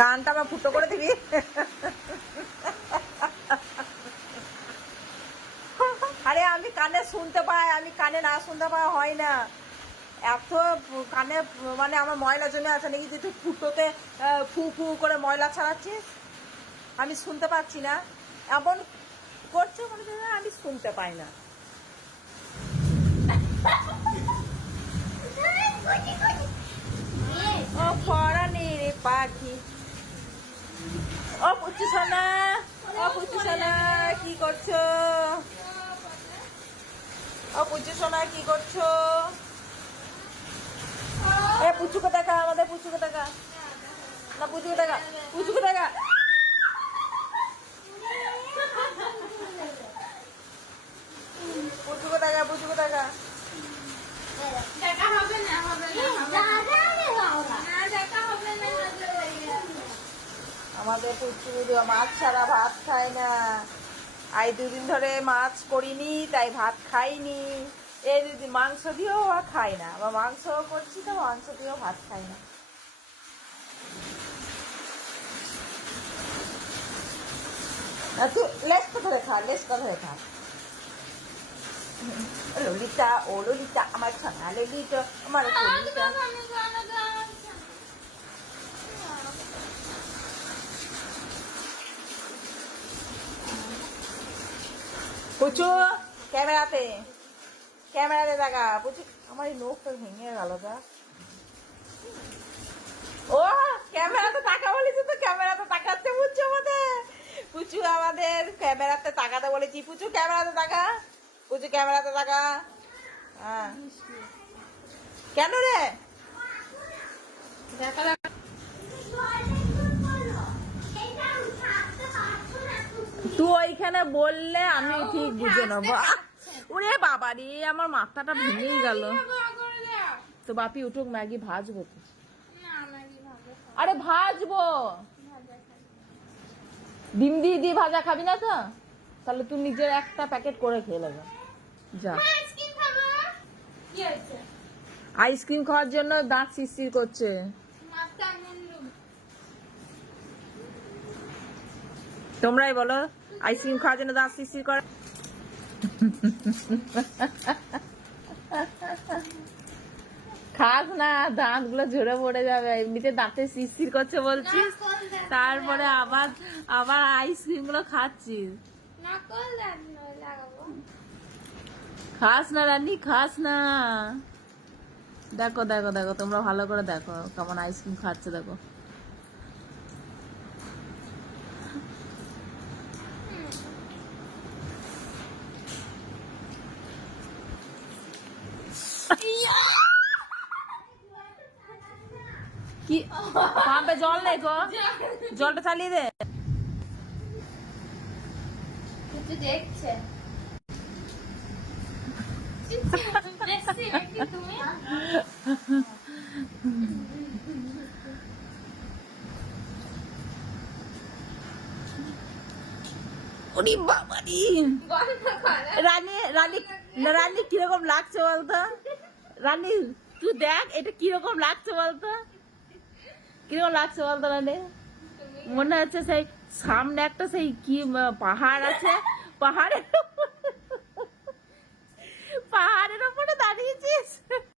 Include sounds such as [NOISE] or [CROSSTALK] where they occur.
কানটা আমার ফুটো করে দিবি? আরে আমি কানে শুনতে পাই আমি কানে না শুনতে পাওয়া হয় না। এত কানে মানে আমার ময়লা জমে আছে নাকি যে তুই ফুটোতে ফু ফু করে ময়লা ছাড়াচ্ছিস? আমি শুনতে পাচ্ছি না। এমন করছে মনে আমি শুনতে পাই না। ও পরানির পাখি। ও পুচু সোনা ও কি করছ? ও পুচু কি করছ? এ, পুচুকে দেখা, আমাদের পুচুকে দেখা। না, পুচুকে দেখা পুচুকে দেখা পুচুকে দেখা পুচুকে দেখা দেখা হবে না হবে না না দেখা হবে না আমাদের পুচু মাছ ছাড়া ভাত খায় না। আই দুদিন ধরে মাছ করিনি, তাই ভাত খাইনি। এই দুদিন মাংস দিয়েও আর খাই না, বা মাংস করছি তো, মাংস দিয়েও ভাত খাই না। তুই ধরে ধরে ললিতা, ও ললিতা, আমার ছানা ললিতা, আমার ললিতা। পুচু, ক্যামেরাতে ক্যামেরাতে দেখা পুচু, আমার এই নখটা ভেঙে গেল যা। ও, ক্যামেরাতে তাকা বলেছি তো, ক্যামেরাতে তাকাচ্ছে পুচু আমাদের। পুচু আমাদের ক্যামেরাতে তাকাতে বলেছি। পুচু, ক্যামেরাতে তাকা। পুচু, ক্যামেরাতে তাকা। হ্যাঁ। কেন রে? তুই বললে আমি ঠিক বুঝে নেব। [LAUGHS] ওরে বাবা রে আমার মাথাটা ভেঙেই গেল। তো বাপি উঠুক ম্যাগি ভাজবো তো। আরে ভাজবো। ডিম দিয়ে দিয়ে ভাজা খাবি না তো? তাহলে তুই নিজের একটা প্যাকেট করে খেয়ে নেবে। যা। আইসক্রিম খাওয়ার জন্য দাঁত শিরশির করছে। তোমরাই বলো। আইসক্রিম খাওয়ার জন্য দাঁত শিরশির করে। খাস না দাঁতগুলো ঝরে পড়ে যাবে। এমনিতে দাঁতে শিরশির করছে বলছিস তারপরে আবার আবার আইসক্রিমগুলো খাচ্ছিস খাস না রানী খাস না। দেখো দেখো দেখো তোমরা ভালো করে দেখো কেমন আইসক্রিম খাচ্ছে দেখো। কি? পাম্পে জল নেই গো। জলটা চালিয়ে দে। দেখছে। ওরে বাবারি রানী রানী রানী কীরকম লাগছে বলতো? রানী তুই দেখ এটা কীরকম লাগছে বলতো? কীরকম লাগছে বলতো রানী মনে হচ্ছে সেই সামনে একটা সেই কি পাহাড় আছে। পাহাড়ের পাহাড়ের ওপরে দাঁড়িয়েছিস